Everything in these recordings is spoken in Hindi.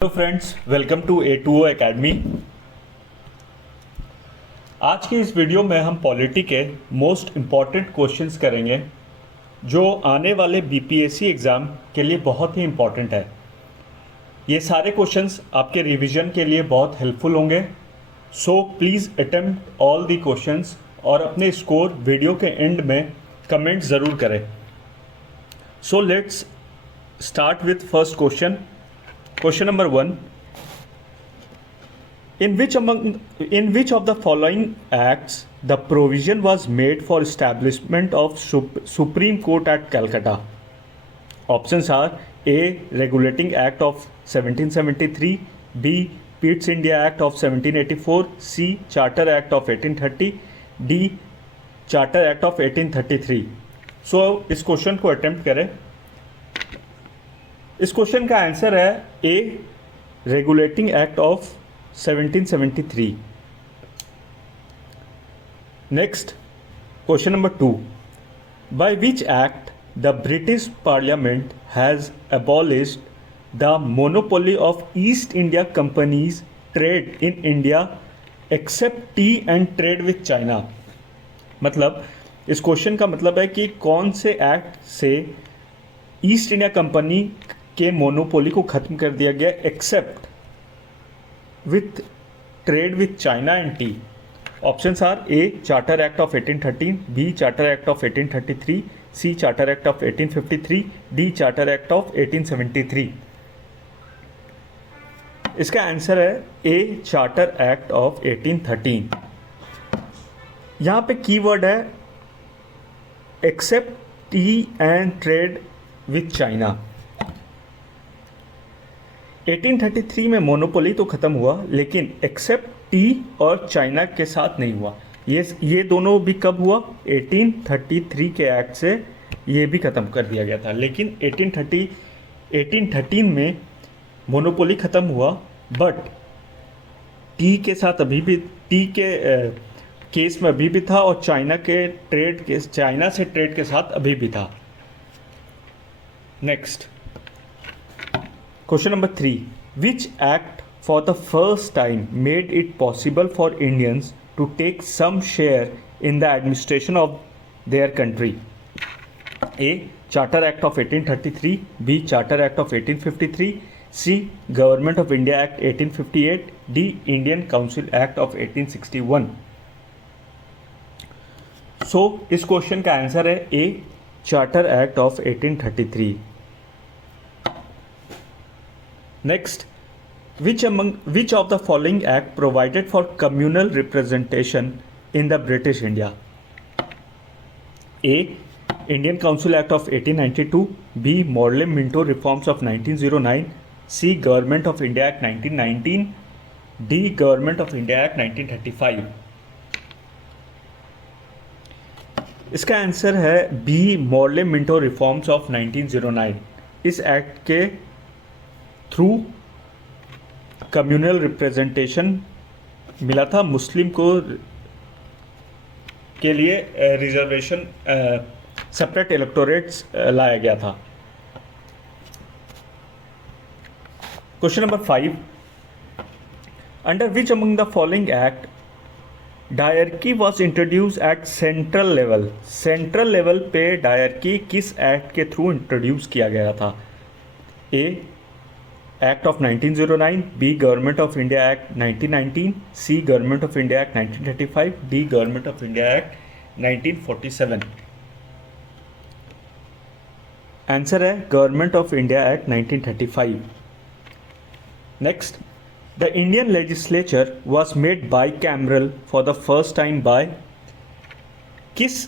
Hello friends, welcome to A2O academy. आज की इस वीडियो में हम पॉलिटी के मोस्ट इम्पॉर्टेंट क्वेश्चंस करेंगे जो आने वाले बीपीएससी एग्ज़ाम के लिए बहुत ही इम्पॉर्टेंट है। ये सारे क्वेश्चंस आपके रिवीजन के लिए बहुत हेल्पफुल होंगे। So please attempt all the questions और अपने स्कोर वीडियो के एंड में कमेंट ज़रूर करें। So let's start with first question. Question number 1. In which of the following acts the provision was made for establishment of Supreme Court at Calcutta? Options are A. Regulating Act of 1773, B. Pitt's India Act of 1784, C. Charter Act of 1830, D. Charter Act of 1833. So इस क्वेश्चन को अटेम्प्ट करें। इस क्वेश्चन का आंसर है A, regulating act of 1773। Next question number 2. By which act the British parliament has abolished the monopoly of East India company's trade in India except tea and trade with China. मतलब इस क्वेश्चन का मतलब है कि कौन से एक्ट से ईस्ट इंडिया कंपनी के मोनोपोली को खत्म कर दिया गया except with trade with China and tea. Options are A. Charter act of 1813, B. Charter act of 1833, C. Charter act of 1853, D. Charter act of 1873। इसका आंसर है ए. Charter act of 1813। यहां पे कीवर्ड है except tea and trade with China. 1833 में मोनोपोली तो ख़त्म हुआ, लेकिन एक्सेप्ट टी और चाइना के साथ नहीं हुआ। ये दोनों भी कब हुआ? 1833 के एक्ट से ये भी ख़त्म कर दिया गया था। लेकिन 1813 में मोनोपोली ख़त्म हुआ, बट टी के साथ अभी भी टी के केस में अभी भी था और चाइना से ट्रेड के साथ अभी भी था। Next question number 3. Which act for the first time made it possible for Indians to take some share in the administration of their country? A. Charter Act of 1833, B. Charter Act of 1853, C. Government of India Act 1858, D. Indian Council Act of 1861. So इस क्वेश्चन का आंसर है A. Charter Act of 1833. Next, which of the following act provided for communal representation in the British India? A. Indian Council Act of 1892, B. Morley-Minto Reforms of 1909, C. Government of India Act 1919, D. Government of India Act 1935. इसका आंसर है B. Morley-Minto Reforms of 1909। इस एक्ट के थ्रू कम्युनल रिप्रेजेंटेशन मिला था, मुस्लिम को के लिए रिजर्वेशन, सेपरेट इलेक्टोरेट्स लाया गया था। Question number 5. Under which among the following act diarchy was introduce at central level? Central level पे डायरकी किस एक्ट के थ्रू इंट्रोड्यूस किया गया था? A. Act of 1909, B. Government of India Act 1919, C. Government of India Act 1935, D. Government of India Act 1947. Answer है Government of India Act 1935. Next, the Indian legislature was made bicameral for the first time by? किस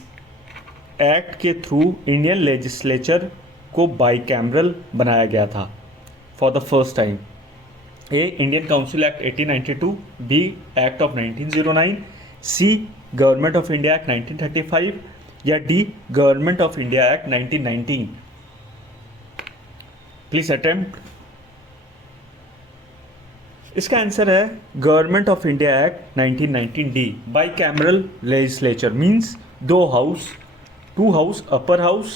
एक्ट के थ्रू इंडियन लेजिस्लेचर को बाइकैमरल बनाया गया था for the first time? A. Indian Council Act 1892, B. Act of 1909, C. Government of India Act 1935 या D. Government of India Act 1919. Please attempt. इसका आंसर है Government of India Act 1919, D. Bicameral legislature means दो house, two house, upper house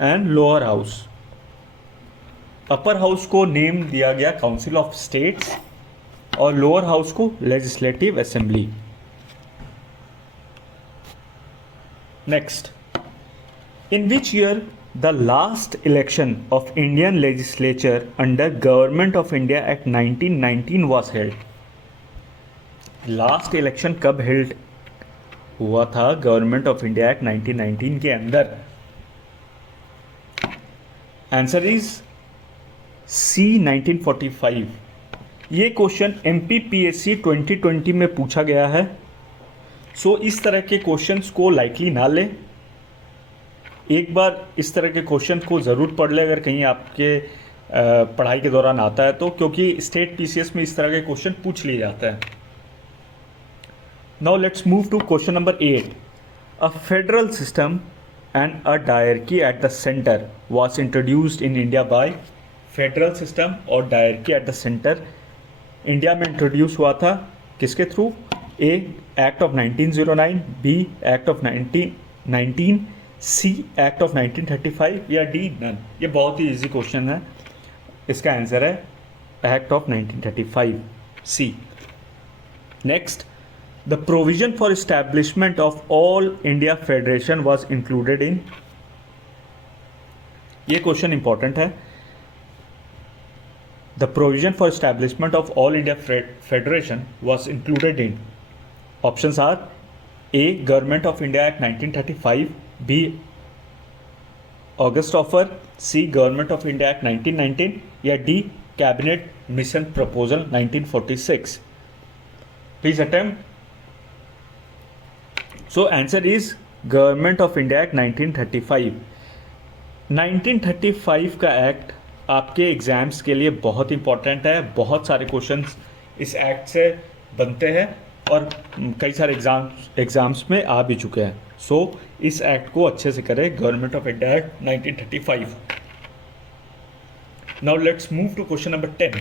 and lower house. Upper house को नेम दिया गया काउंसिल ऑफ स्टेट्स और लोअर हाउस को legislative assembly. Next, in which year the last election of Indian legislature under government of India act 1919 was held. Last election कब हेल्ड हुआ था गवर्नमेंट ऑफ इंडिया एक्ट 1919 के अंदर? Answer is C 1945। ये क्वेश्चन MPPSC 2020 में पूछा गया है। सो इस तरह के क्वेश्चंस को लाइटली ना लें, एक बार इस तरह के क्वेश्चन को ज़रूर पढ़ लें अगर कहीं आपके पढ़ाई के दौरान आता है तो, क्योंकि स्टेट PCS में इस तरह के क्वेश्चन पूछ लिए जाते हैं। Now let's move to question number 8। A federal system and a diarchy at the center was introduced in India by। Federal system और dyarchy at the centre India में इंट्रोड्यूस हुआ था किसके through? A act of 1909, B act of 1919, C act of 1935 या डी नन। ये बहुत ही इजी क्वेश्चन है, इसका आंसर है act of 1935 C. Next, the provision for establishment of all India Federation was included in। ये क्वेश्चन इंपॉर्टेंट है। The provision for establishment of all India Federation was included in। Options are A Government of India Act 1935, B August offer, C Government of India Act 1919 या D Cabinet Mission Proposal 1946। Please attempt। So answer is Government of India Act 1935। 1935 का एक्ट आपके एग्जाम्स के लिए बहुत इंपॉर्टेंट है। बहुत सारे क्वेश्चंस इस एक्ट से बनते हैं और कई सारे एग्जाम्स में आ भी चुके हैं। सो इस एक्ट को अच्छे से करें, government of India act 1935। Now let's move to question number 10।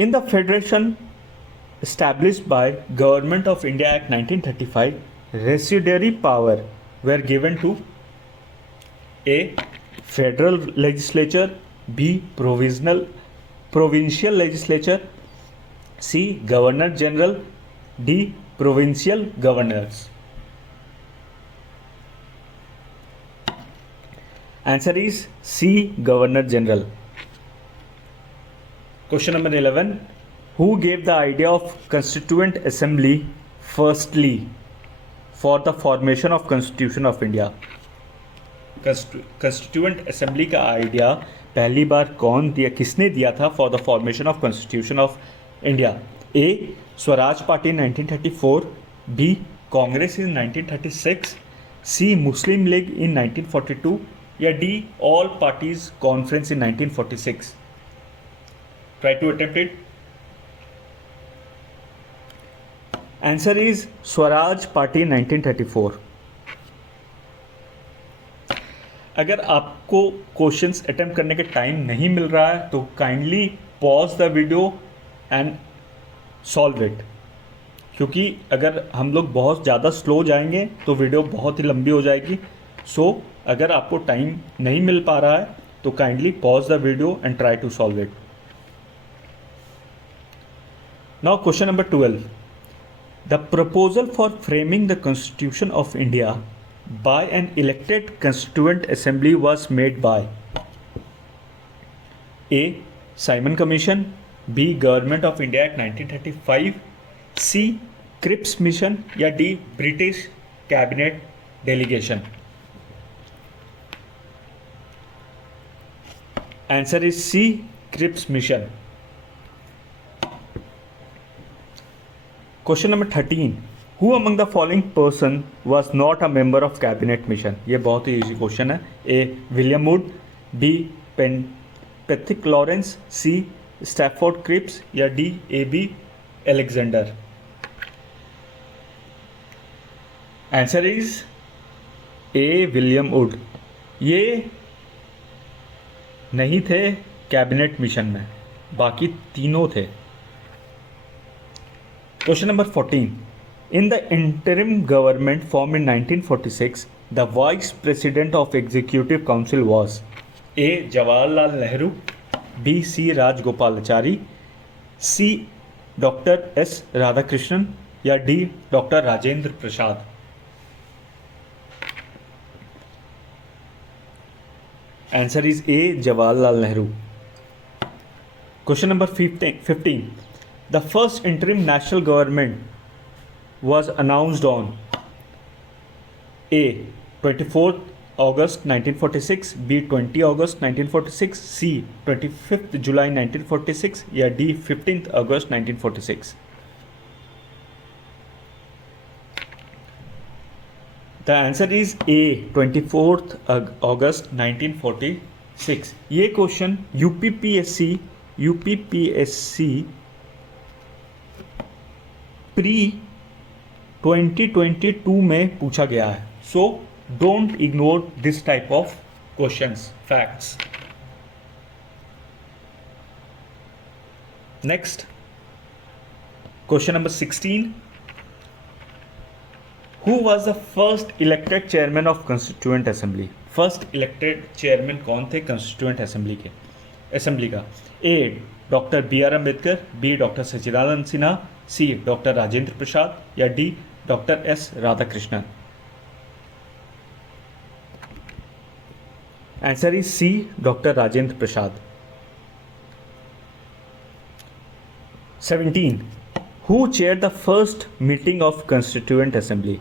In the federation established by Government of India Act 1935, residuary power were given to A Federal Legislature, B Provincial Legislature, C Governor General, D Provincial Governors। Answer is C Governor General। Question number 11। Who gave the idea of Constituent Assembly firstly for the formation of Constitution of India? Constituent Assembly का आइडिया पहली बार किसने दिया था for the formation of constitution of India? A Swaraj party 1934, B Congress in 1936, C Muslim League in 1942 या D all parties conference in 1946। Try to attempt it. Answer is Swaraj party 1934। अगर आपको क्वेश्चंस अटेम्प्ट करने के टाइम नहीं मिल रहा है तो kindly pause the video and solve it, क्योंकि अगर हम लोग बहुत ज़्यादा स्लो जाएंगे तो वीडियो बहुत ही लंबी हो जाएगी। सो अगर आपको टाइम नहीं मिल पा रहा है तो kindly pause the video and try to solve it. Now question number 12। The proposal for framing the Constitution of India by an elected Constituent Assembly was made by A Simon Commission, B Government of India Act 1935, C Cripps Mission या D British Cabinet Delegation। Answer is C Cripps Mission। Question number 13। Who among the following person was not a member of cabinet mission? ये बहुत ही इजी क्वेश्चन है। A William Wood, B Patrick Lawrence, C Stafford Cripps या D AB Alexander. Answer is A William Wood. ये नहीं थे कैबिनेट मिशन में, बाकी तीनों थे। Question number 14. In the interim government formed in 1946, the vice president of executive council was A Jawaharlal Nehru, B C Rajagopalachari, C doctor S Radhakrishnan या D doctor Rajendra Prasad. Answer is A Jawaharlal Nehru. Question number 15. The first interim national government was announced on A. 24th August 1946, B. 20 August 1946, C. 25th July 1946 या D. 15th August 1946। The answer is A. 24th August 1946। ये क्वेश्चन यूपीपीएससी प्री 2022 में पूछा गया है। So don't ignore this type of questions, facts. Next question number 16। Who was the first elected chairman of constituent assembly? First elected chairman कौन थे कंस्टिट्यूएंट असेंबली का? A doctor B R Ambedkar, B doctor Sachchidanand Sinha, C doctor Rajendra Prasad या D doctor S Radhakrishnan. Answer is C doctor Rajendra Prasad. 17. Who chair the first meeting of constituent assembly?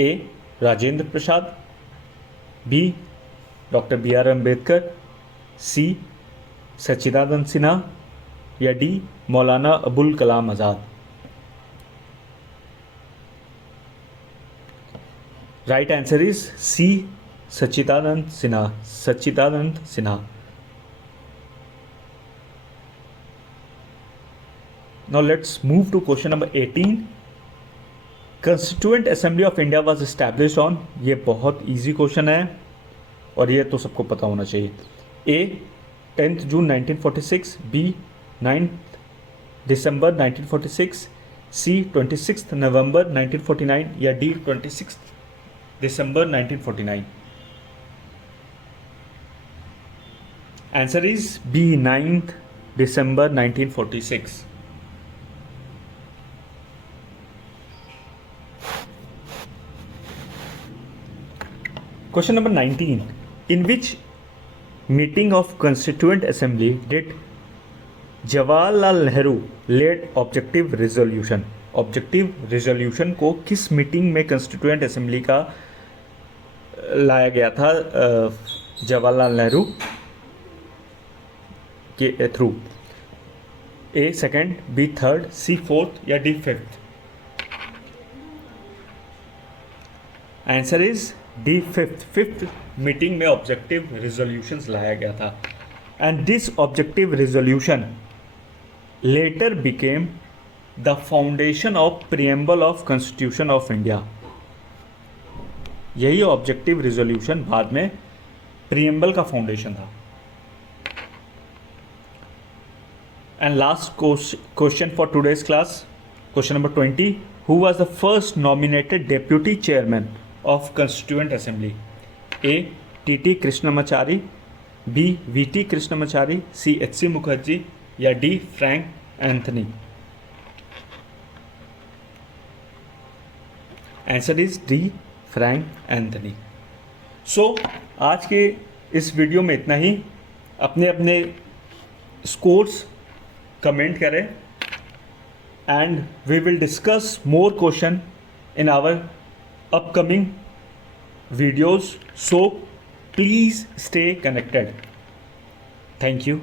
A Rajendra Prasad, B doctor B R Ambedkar, C Sachchidanand Sinha या D Maulana Abul Kalam Azad. Right answer is C Sachchidanand Sinha. Now let's move to question number 18। Constituent assembly of India was established on. ये बहुत इजी क्वेश्चन है और ये तो सबको पता होना चाहिए। A 10th June 1946, B 9th December 1946, C 26th November 1949 या D 26th December 1949। Answer is B 9th December 1946। Question number 19. In which meeting of Constituent Assembly did Jawaharlal Nehru lead objective resolution? Objective resolution को किस मीटिंग में कंस्टिट्यूएंट असेंबली का लाया गया था जवाहरलाल नेहरू के थ्रू? ए second, B third, C fourth या D fifth? Answer is D fifth meeting में ऑब्जेक्टिव रिजोल्यूशंस लाया गया था। And this objective resolution letter became the foundation of preamble of constitution of India. यही ऑब्जेक्टिव रिजोल्यूशन बाद में प्रिएम्बल का फाउंडेशन था। And last question for today's class, question number 20। Who was the first nominated deputy chairman of constituent assembly? A T Krishnamachari, B V Krishnamachari, C H Mukherjee या D Frank Anthony? Answer is D Frank Anthony. So आज के इस वीडियो में इतना ही। अपने अपने स्कोर्स कमेंट करें and we will discuss more question in our upcoming videos, so please stay connected. Thank you.